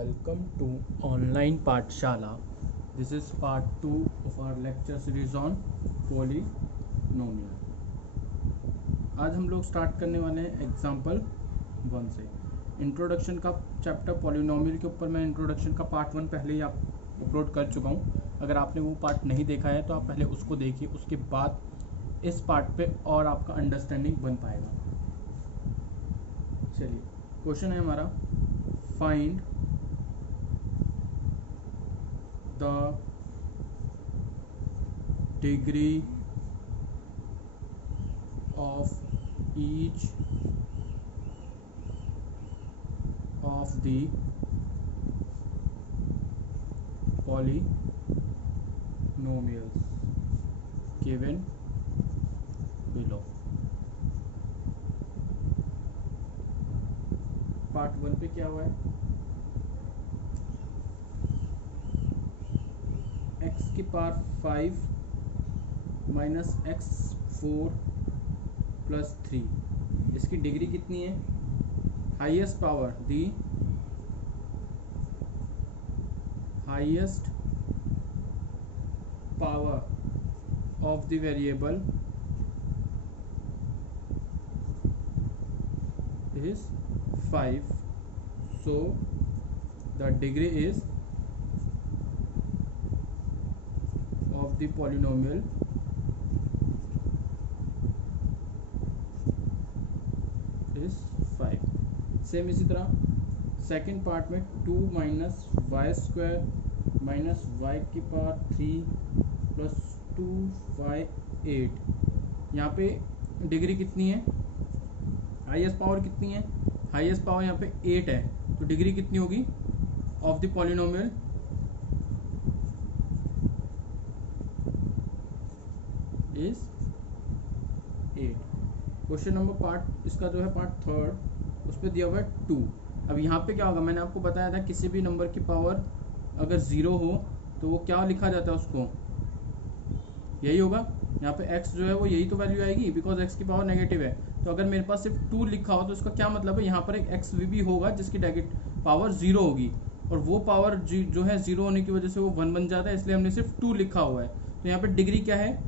Welcome to online पाठशाला. This is part 2 of our lecture series on polynomial. आज हम लोग स्टार्ट करने वाले हैं एग्जाम्पल 1 से. इंट्रोडक्शन का चैप्टर पॉलिनोमियल के ऊपर मैं इंट्रोडक्शन का पार्ट 1 पहले ही आप अपलोड कर चुका हूँ. अगर आपने वो पार्ट नहीं देखा है तो आप पहले उसको देखिए, उसके बाद इस पार्ट पे और आपका अंडरस्टैंडिंग बन पाएगा. चलिए, क्वेश्चन है हमारा, find the degree of each of the polynomials given below. Part 1 पे क्या हुआ है, x की पावर 5 माइनस x4 प्लस 3, इसकी डिग्री कितनी है? Highest power, the highest power of the variable is 5, so the degree is of the polynomial is 5. Same इसी तरह सेकेंड पार्ट में 2 minus Y square minus Y की power 3 plus 2y 8, यहाँ पे degree कितनी है? हाईएस्ट पावर कितनी है? हाईएस्ट पावर यहाँ पे 8 है, तो डिग्री कितनी होगी of the polynomial? Is 8. Question number part इसका जो है पार्ट 3, उस पर दिया हुआ है 2. अब यहाँ पे क्या होगा, मैंने आपको बताया था किसी भी नंबर की पावर अगर 0 हो तो वो क्या लिखा जाता है, उसको यही होगा. यहाँ पे x जो है वो यही तो वैल्यू आएगी, बिकॉज x की पावर नेगेटिव है. तो अगर मेरे पास सिर्फ 2 लिखा हो तो इसका क्या मतलब है, यहाँ पर एक x भी होगा जिसकी पावर 0 होगी, और वो पावर जो है 0 होने की वजह से वो 1 बन जाता है, इसलिए हमने सिर्फ 2 लिखा हुआ है. तो यहाँ पे डिग्री क्या है?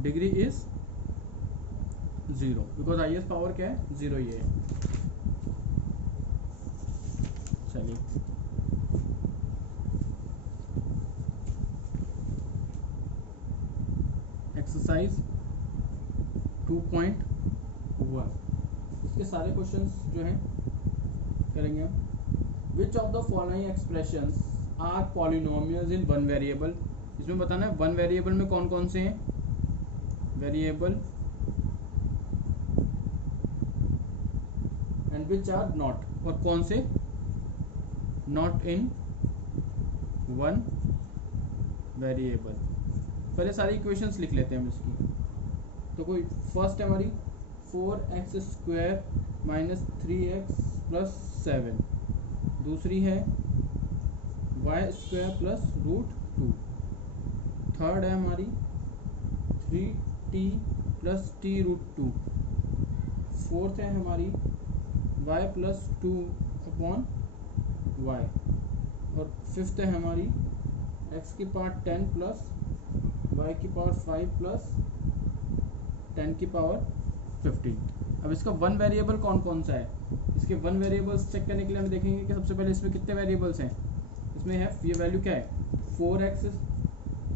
Degree is 0, because highest power क्या है? 0 ही है. चलिए, एक्सरसाइज 2.1, इसके सारे क्वेश्चंस जो हैं करेंगे हम. Which of the following expressions are polynomials in one variable. इसमें बताना है वन वेरिएबल में कौन कौन से हैं variable, and which are not, और कौन से नॉट इन वन वेरिएबल. पहले सारी इक्वेशंस लिख लेते हैं हम इसकी. तो कोई फर्स्ट है हमारी 4x square minus 3x plus 7, दूसरी है y square plus root 2, third है हमारी 3t plus t root 2, fourth है हमारी y प्लस 2 अपॉन y, और फिफ्थ है हमारी x की पावर 10 प्लस y की पावर 5 प्लस 10 की पावर 15. अब इसका वन वेरिएबल कौन कौन सा है? इसके वन वेरिएबल्स चेक करने के लिए हम देखेंगे कि सबसे पहले इसमें कितने वेरिएबल्स हैं. इसमें है, ये वैल्यू क्या है? 4x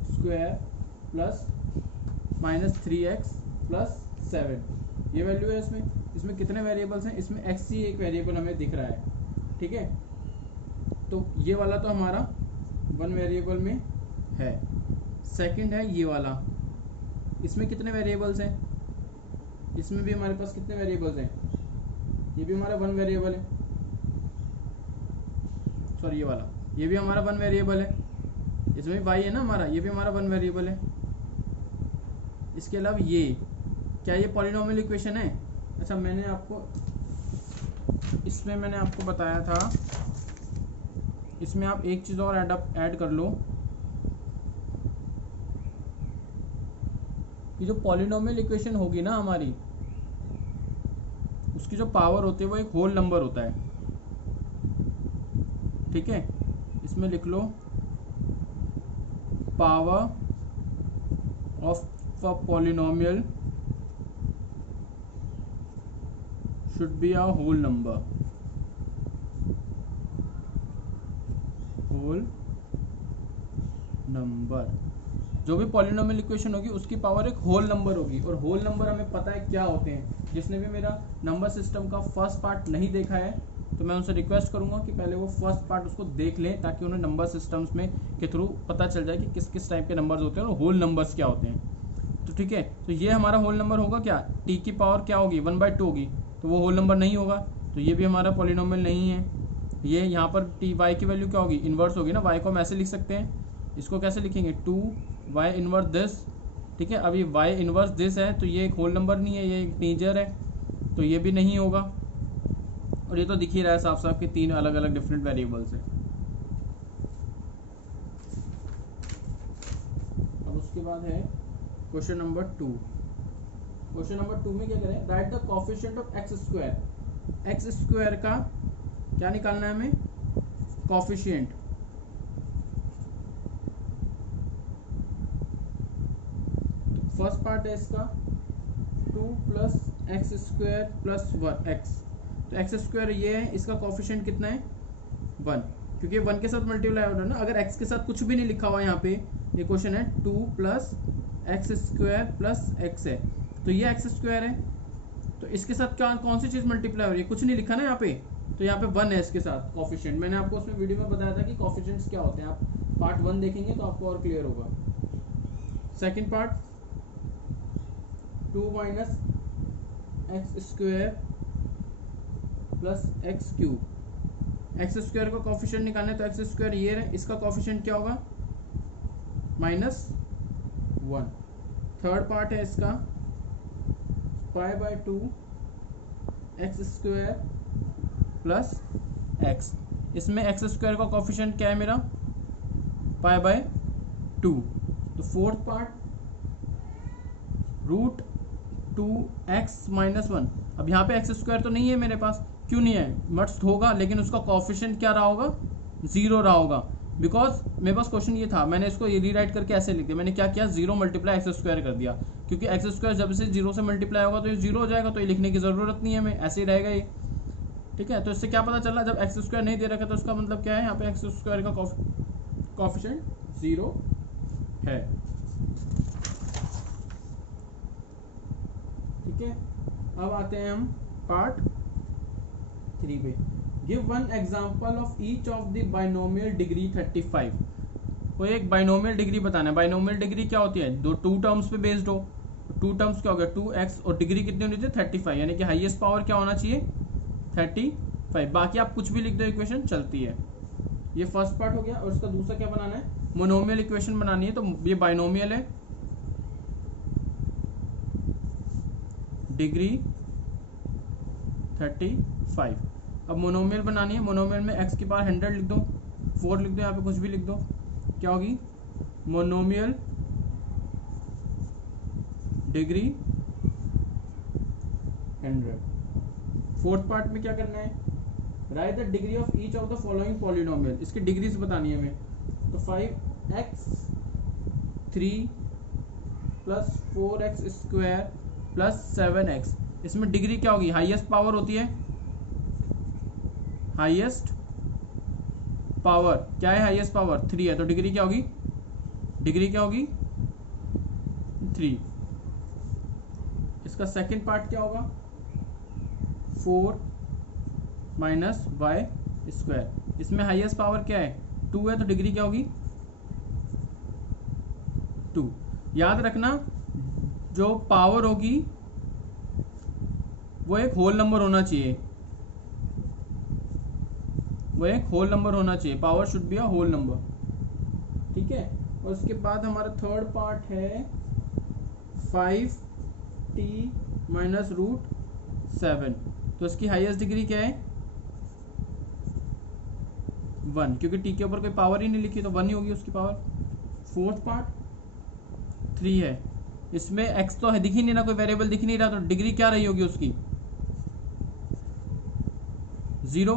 square plus minus 3x plus 7, ये वैल्यू है इसमें. इसमें कितने वेरिएबल्स हैं? इसमें x ही एक वेरिएबल हमें दिख रहा है, ठीक है. तो ये वाला तो हमारा वन वेरिएबल में है. सेकंड है ये वाला, इसमें कितने वेरिएबल्स हैं? इसमें भी हमारे पास कितने वेरिएबल्स हैं? ये भी हमारा वन वेरिएबल है. सॉरी, ये वाला, ये भी हमारा वन वेरिएबल है. इसमें y है ना हमारा, ये भी हमारा वन वेरिएबल है. इसके अलावा ये क्या, ये पॉलिनोमियल इक्वेशन है? अच्छा, मैंने आपको बताया था, इसमें आप एक चीज़ और ऐड कर लो कि जो पॉलिनोमियल इक्वेशन होगी ना हमारी, उसकी जो पावर होती है वो एक होल नंबर होता है, ठीक है। इसमें लिख लो power of a polynomial should be a whole number, whole number. जो भी पॉलिनोमियल इक्वेशन होगी उसकी पावर एक होल नंबर होगी, और होल नंबर हमें पता है क्या होते हैं। जिसने भी मेरा नंबर सिस्टम का फर्स्ट पार्ट नहीं देखा है तो मैं उनसे रिक्वेस्ट करूंगा कि पहले वो फर्स्ट पार्ट उसको देख लें, ताकि उन्हें नंबर सिस्टम्स में के थ्रू पता चल जाए कि किस किस टाइप के नंबर्स होते हैं और होल नंबर्स क्या होते हैं। तो ठीक है, तो ये हमारा होल नंबर होगा क्या, टी की पावर क्या होगी 1/2 होगी, तो वो होल नंबर नहीं होगा। तो ये भी हमारा पॉलिनोमियल नहीं है। ये यहाँ पर टी वाई की वैल्यू क्या होगी, इन्वर्स होगी ना, वाई को हम ऐसे लिख सकते हैं। इसको कैसे लिखेंगे, 2y इन्वर्स दिस, ठीक है। अब ये y इन्वर्स दिस है तो ये एक होल नंबर नहीं है, ये एक इंटीजर है, तो ये भी नहीं होगा। और ये तो दिख ही रहा है साफ साफ कि 3 अलग अलग डिफरेंट वेरिएबल्स हैं। अब उसके बाद है क्वेश्चन नंबर 2। क्वेश्चन नंबर 2 में क्या करें, right the coefficient of x square. X square का क्या निकालना है हमें, कोएफिशिएंट। फर्स्ट पार्ट है इसका 2 plus x square plus 1 x, तो एक्स स्क्वायर ये है, इसका कोएफिशिएंट कितना है 1, क्योंकि 1 के साथ मल्टीप्लाई हो रहा है ना। अगर x के साथ कुछ भी नहीं लिखा हुआ यहाँ पे, ये क्वेश्चन है 2 plus x square plus x है, तो ये एक्स स्क्वायर है, तो इसके साथ क्या कौन सी चीज़ मल्टीप्लाई हो रही है, कुछ नहीं लिखा ना यहाँ पे, तो यहाँ पे 1 है इसके साथ कोएफिशिएंट। मैंने आपको उसमें वीडियो में बताया था कि कोएफिशिएंट्स क्या होते हैं, आप पार्ट 1 देखेंगे तो आपको और क्लियर होगा। Second part 2 minus x square plus x cube. X square का कोएफिशिएंट निकालना है तो एक्स स्क्वायर ये है, इसका कोएफिशिएंट क्या होगा -1। थर्ड पार्ट है इसका π/2 एक्स स्क्वायर प्लस एक्स। इसमें एक्स स्क्वायर का कोएफिशिएंट क्या है मेरा π/2। तो फोर्थ पार्ट √2x - 1। अब यहाँ पे एक्स स्क्वायर तो नहीं है मेरे पास, क्यों नहीं है, मस्ट होगा, लेकिन उसका कोएफिशिएंट क्या रहा होगा 0 रहा होगा, बिकॉज मेरे पास क्वेश्चन ये था, मैंने इसको ये रीराइट करके ऐसे लिख दिया। मैंने क्या किया, 0 × एक्स स्क्वायर कर दिया, क्योंकि एक्स स्क्वायर जब से 0 से मल्टीप्लाई होगा तो ये 0 हो जाएगा, तो ये लिखने की ज़रूरत नहीं है हमें, ऐसे ही रहेगा ये, ठीक है। तो इससे क्या पता चला, जब एक्स स्क्वायर नहीं दे रखा तो उसका मतलब क्या है, यहाँ पे एक्स स्क्वायर का कोएफिशिएंट 0 है, ठीक है। अब आते हैं हम पार्ट 3 पे। Give one example of each of the binomial degree 35। कोई एक बाइनोमियल डिग्री बताना है। बाइनोमियल डिग्री क्या होती है, दो 2 टर्म्स पे बेस्ड हो, 2 टर्म्स क्या हो गया 2x, और डिग्री कितनी होनी चाहिए 35, यानी कि हाईएस्ट पावर क्या होना चाहिए 35। बाकी आप कुछ भी लिख दो, इक्वेशन चलती है। ये फर्स्ट पार्ट हो गया। और उसका दूसरा क्या बनाना है, मोनोमियल इक्वेशन बनानी है। तो ये बाइनोमियल है, डिग्री 35। अब मोनोमियल बनानी है। मोनोमियल में x की पावर 100 लिख दो, 4 लिख दो, यहाँ पे कुछ भी लिख दो, क्या होगी मोनोमियल डिग्री 100। फोर्थ पार्ट में क्या करना है, right the degree of each of the following polynomial. इसकी डिग्रीज बतानी है हमें। तो 5x3 plus 4x² plus 7x, इसमें डिग्री क्या होगी, हाईएस्ट पावर होती है, हाईएस्ट पावर क्या है, हाईएस्ट पावर 3 है, तो डिग्री क्या होगी, डिग्री क्या होगी 3। इसका सेकंड पार्ट क्या होगा, 4 माइनस y²। इसमें हाईएस्ट पावर क्या है 2 है, तो डिग्री क्या होगी 2। याद रखना जो पावर होगी वो एक होल नंबर होना चाहिए, वो एक होल नंबर होना चाहिए, power should be a whole number, ठीक है। और उसके बाद हमारा थर्ड पार्ट है 5t - √7। तो इसकी हाईएस्ट डिग्री क्या है 1, क्योंकि t के ऊपर कोई पावर ही नहीं लिखी तो 1 ही होगी उसकी पावर। फोर्थ पार्ट 3 है, इसमें x तो है दिख ही नहीं रहा, कोई वेरिएबल दिख नहीं रहा, तो डिग्री क्या रही होगी उसकी 0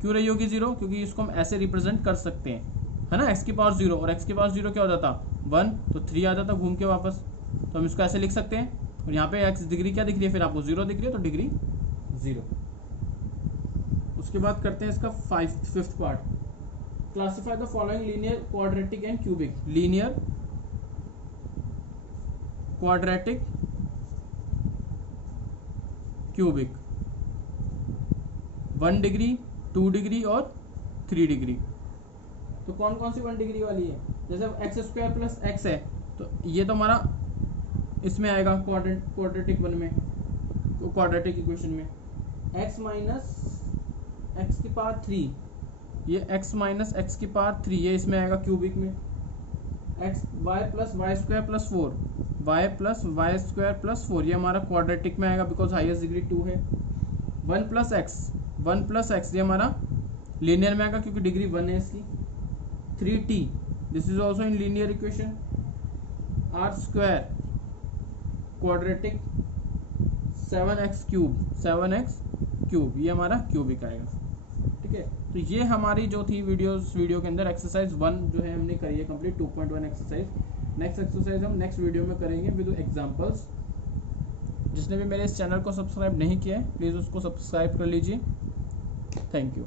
क्यों रही होगी 0? क्योंकि इसको हम ऐसे रिप्रेजेंट कर सकते हैं, है ना, x की पावर 0, और x की पावर 0 क्या हो जाता 1, तो 3 आ जाता घूम के वापस, तो हम इसको ऐसे लिख सकते हैं। और यहाँ पे x डिग्री क्या दिख रही है, फिर आपको 0 दिख रही है, तो डिग्री 0। उसके बाद करते हैं इसका fifth part. Classify the following linear quadratic and cubic. Linear quadratic cubic 1 degree 2 degree और 3 डिग्री। तो कौन कौन सी 1 डिग्री वाली है, जैसे एक्स स्क्वायर प्लस एक्स है, तो ये तो हमारा इसमें आएगा क्वाड्रेटिक वन में, क्वाड्रेटिक इक्वेशन में। x माइनस एक्स की पावर 3, ये x माइनस एक्स की पावर 3 ये इसमें आएगा क्यूबिक में। X Y plus Y square plus 4, Y plus Y square plus 4 ये हमारा क्वाड्रेटिक में आएगा, बिकॉज हाईएस्ट डिग्री 2 है। 1 प्लस एक्स ये हमारा लीनियर में आएगा, क्योंकि डिग्री 1 है इसकी। 3t this is also in linear equation. R square quadratic 7x cube ये हमारा क्यूबिक आएगा, ठीक है। तो ये हमारी जो थी वीडियो के अंदर एक्सरसाइज 1 जो है हमने करी है कंप्लीट, 2.1 एक्सरसाइज। नेक्स्ट एक्सरसाइज हम नेक्स्ट वीडियो में करेंगे विद एग्जांपल्स। जिसने भी मेरे इस चैनल को सब्सक्राइब नहीं किया है प्लीज़ उसको सब्सक्राइब कर लीजिए। Thank you.